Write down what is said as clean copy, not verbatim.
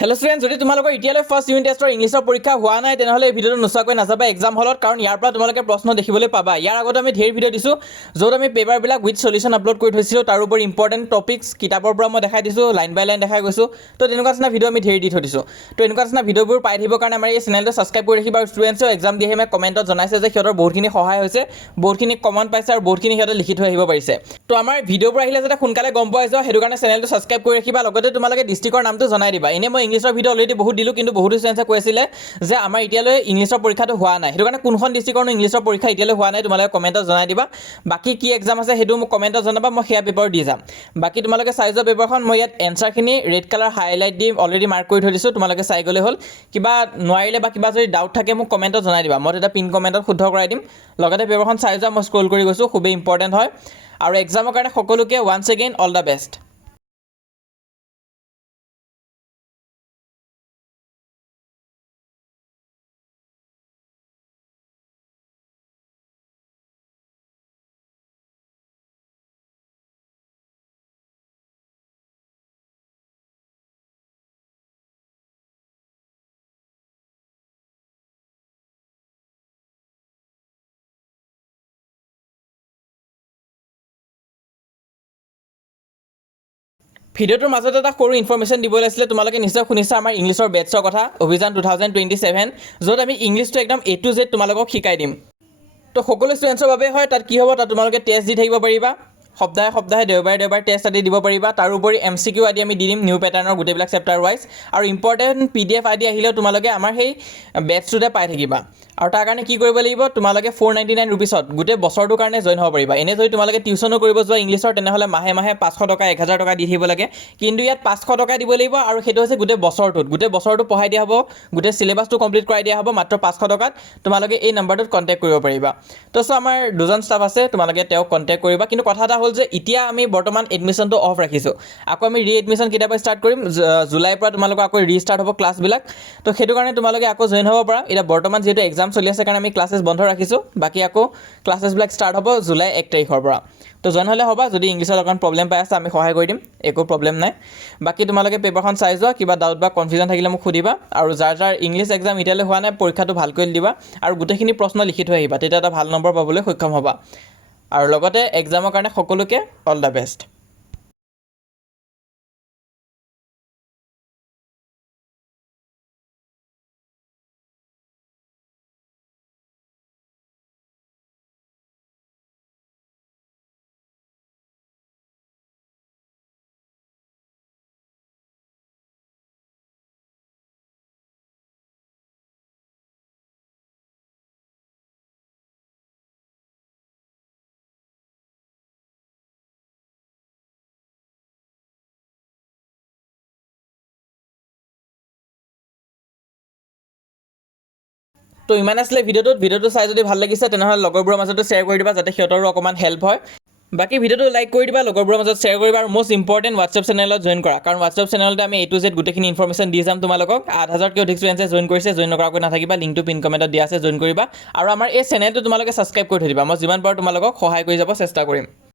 Hello' student, যদি তোমালোকৰ এতিয়ালৈ ফাৰ্ষ্ট ইউনিট টেষ্টৰ ইংলিছৰ পৰীক্ষা হোৱা নাই তেনেহ'লে এই ভিডিঅ'টো নোচোৱাকৈ নাযাবা এক্সাম হলত, কাৰণ ইয়াৰ পৰা তোমালোকে প্ৰশ্ন দেখিবলৈ পাবা। ইয়াৰ আগতে আমি ঢেৰ ভিডিঅ' দিছোঁ য'ত আমি পেপাৰবিলাক উইথ চলিউশ্যন আপলোড কৰি থৈছিলোঁ, তাৰোপৰি ইম্পৰ্টেণ্ট টপিক্স কিতাপৰ পৰা মই দেখাই দিছোঁ, লাইন বাই লাইন দেখাই গৈছোঁ। তো তেনেকুৱা নিচিনা ভিডিঅ' আমি ঢেৰ দি থৈ দিছোঁ। তো এনেকুৱা নিচিনা ভিডিঅ'বোৰ পাই থাকিবৰ কাৰণে আমাৰ এই চেনেলটো ছাবস্ক্ৰাইব কৰি ৰাখিবা। আৰু ষ্টুডেণ্টছেও এক্সাম দি আহি আমাক কমেণ্টত জনাইছে যে সিহঁতৰ বহুতখিনি সহায় হৈছে, বহুতখিনি কমন পাইছে আৰু বহুতখিনি সিহঁতে লিখি থৈ আহিব পাৰিছে। তো আমাৰ ভিডিঅ'বোৰ আহিলে যাতে সোনকালে গম পোৱা যায় সেইটো কাৰণে চেনেলটো ছাবস্ক্ৰাইব কৰি ৰাখিবা। লগতে তোমালোকে ডিষ্ট্ৰিক্টৰ নামটো জনাই দিবা। এনেই মই ইংলিছৰ ভিডিঅ' অলৰেডি বহুত দিলোঁ, কিন্তু বহুতো ষ্টুডেণ্টছে কৈ আছিলে যে আমাৰ এতিয়ালৈ ইংলিছৰ পৰীক্ষাটো হোৱা নাই। সেইটো কাৰণে কোনখন ডিষ্ট্ৰিক্টৰনো ইংলিছৰ পৰীক্ষা এতিয়ালৈ হোৱা নাই তোমালোকে কমেণ্টত জনাই দিবা। বাকী কি এক্সাম আছে সেইটো মোক কমেণ্টত জনাবা, মই সেয়া পেপাৰ দি যাম। বাকী তোমালোকে চাই যোৱা পেপাৰখন মই ইয়াত এনচাৰখিনি ৰেড কালাৰ হাইলাইট দি অলৰেডি মাৰ্ক কৰি থৈ দিছোঁ, তোমালোকে চাই গ'লে হ'ল। কিবা নোৱাৰিলে বা কিবা যদি ডাউট থাকে মোক কমেণ্টত জনাই দিবা, মই তেতিয়া পিন কমেণ্টত শুদ্ধ কৰাই দিম। লগতে পেপাৰখন চাই যোৱা, মই স্ক্ৰল কৰি গৈছোঁ, খুবেই ইম্পৰ্টেণ্ট হয়। আৰু এক্সামৰ কাৰণে সকলোকে once again all the best. ভিডিঅ'টোৰ মাজত এটা সৰু ইনফৰমেশ্যন দিব লাগিছিলে, তোমালোকে নিশ্চয় শুনিছা আমাৰ ইংলিছৰ বেটছৰ কথা, অভিযান 2027, য'ত আমি ইংলিছটো একদম A to Z তোমালোকক শিকাই দিম। তো সকলো ষ্টুডেণ্টছৰ বাবে হয়। তাত কি হ'ব, তাত তোমালোকে টেষ্ট দি থাকিব পাৰিবা, সপ্তাহে সপ্তাহে দেওবাৰে টেষ্ট আদি দিব পাৰিবা। তাৰোপৰি MCQ আদি আমি দি দিম নিউ পেটাৰ্ণৰ গোটেইবিলাক চেপ্টাৰ ৱাইজ। আৰু ইম্পৰ্টেণ্ট PDF আদি আহিলেও তোমালোকে আমাৰ সেই বেটছটোতে পাই থাকিবা। আৰু তাৰ কাৰণে কি কৰিব লাগিব, তোমালোকে 499 ৰুপিছত গোটেই বছৰটোৰ কাৰণে জইন হ'ব পাৰিবা। এনে যদি তোমালোকে টিউশ্যনো কৰিব যোৱা ইংলিছৰ তেনেহ'লে মাহে মাহে 500 টকা 1000 টকা দি থাকিব লাগে, কিন্তু ইয়াত 500 টকা দিব লাগিব। আৰু সেইটো হৈছে গোটেই বছৰটো পঢ়াই দিয়া হ'ব, গোটেই চিলেবাছটো কমপ্লিট কৰাই দিয়া হ'ব মাত্ৰ 500 টকাত। তোমালোকে এই নাম্বাৰটোত কণ্টেক্ট কৰিব পাৰিবা। তো আমাৰ দুজন ষ্টাফ আছে, তোমালোকে তেওঁক কণ্টেক্ট কৰিবা। কিন্তু কথা এটা হ'ল যে এতিয়া আমি বৰ্তমান এডমিশ্যনটো অফ ৰাখিছোঁ। আকৌ আমি এডমিশ্যন কেতিয়াবা ষ্টাৰ্ট কৰিম, জুলাইৰ পৰা তোমালোকৰ আকৌ ৰিষ্টাৰ্ট হ'ব ক্লাছবিলাক। তো সেইটো কাৰণে তোমালোকে আকৌ জইন হ'ব পাৰা। এতিয়া বৰ্তমান যিহেতু এক্সাম চলি আছে কাৰণে আমি ক্লাছেছ বন্ধ ৰাখিছোঁ। বাকী আকৌ ক্লাছেছবিলাক ষ্টাৰ্ট হ'ব জুলাই 1 তাৰিখৰ পৰা। তো জইন হ'লে হ'বা। যদি ইংলিছত অকণ প্ৰব্লেম পাই আছে আমি সহায় কৰি দিম, একো প্ৰব্লেম নাই। বাকী তোমালোকে পেপাৰখন চাই যোৱা, কিবা ডাউট বা কনফিউজন থাকিলে মোক সুধিবা। আৰু যাৰ ইংলিছ এক্সাম এতিয়ালৈ হোৱা নাই পৰীক্ষাটো ভালকৈ দিবা আৰু গোটেইখিনি প্ৰশ্ন লিখি থৈ আহিবা, তেতিয়া এটা ভাল নম্বৰ পাবলৈ সক্ষম হ'বা। আৰু লগতে এক্সামৰ কাৰণে সকলোকে অল দ্য বেষ্ট। তো ইমান আছিলে ভিডিঅ'টো চাই যদি ভাল লাগিছে তেনেহ'লে লগৰবোৰৰ মাজতো শ্বেয়াৰ কৰি দিবা, যাতে সিহঁতৰো অকণমান হেল্প হয়। বাকী ভিডিঅ'টো লাইক কৰি দিবা, লগৰবোৰৰ মাজত শ্বেয়াৰ কৰিবা। আৰু মষ্ট ইম্পৰ্টেণ্ট হোৱাটছএপ চেনেলত জইন কৰা, কাৰণ হোৱাটছএপ চেনেলতে আমি A to Z গোটেইখিনি ইনফৰমেশ্যন দি যাম তোমালোকক। 8000তকৈ অধিক ষ্টুডেণ্টছে জইন কৰিছে, জইন নকৰাকৈ নাথাকিবা। লিংকটো পিন কমেণ্টত দিয়া আছে, জইন কৰিবা। আৰু আমাৰ এই চেনেলটো তোমালোকে ছাবস্ক্ৰাইব কৰি থৈ দিবা, মই যিমান পাৰোঁ তোমালোকক সহায় কৰি যাব চেষ্টা কৰিম।